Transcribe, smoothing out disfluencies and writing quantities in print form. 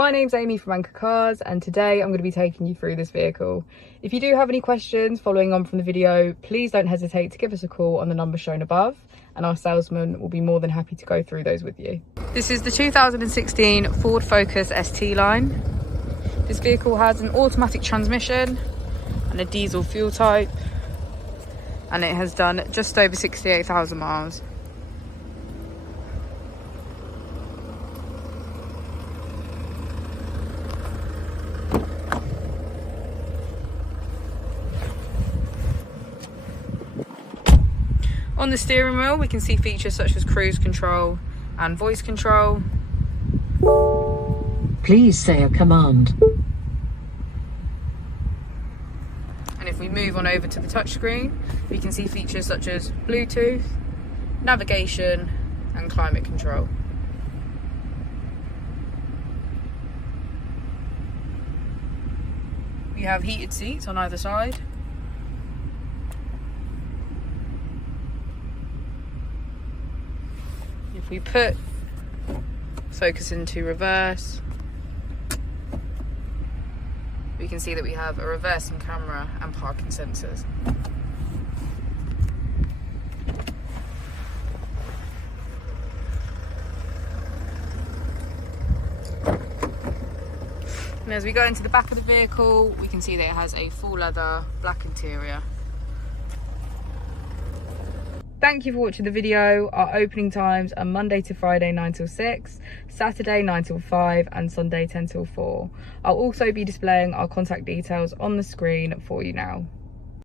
My name's Amy from Anchor Cars, and today I'm going to be taking you through this vehicle. If you do have any questions following on from the video, please don't hesitate to give us a call on the number shown above, and our salesman will be more than happy to go through those with you. This is the 2016 Ford Focus ST line. This vehicle has an automatic transmission and a diesel fuel type, and it has done just over 68,000 miles. On the steering wheel, we can see features such as cruise control and voice control. Please say a command. And if we move on over to the touchscreen, we can see features such as Bluetooth, navigation, and climate control. We have heated seats on either side. If we put focus into reverse, we can see that we have a reversing camera and parking sensors. And as we go into the back of the vehicle, we can see that it has a full leather black interior. Thank you for watching the video. Our opening times are Monday to Friday 9 till 6, Saturday 9 till 5 and Sunday 10 till 4. I'll also be displaying our contact details on the screen for you now.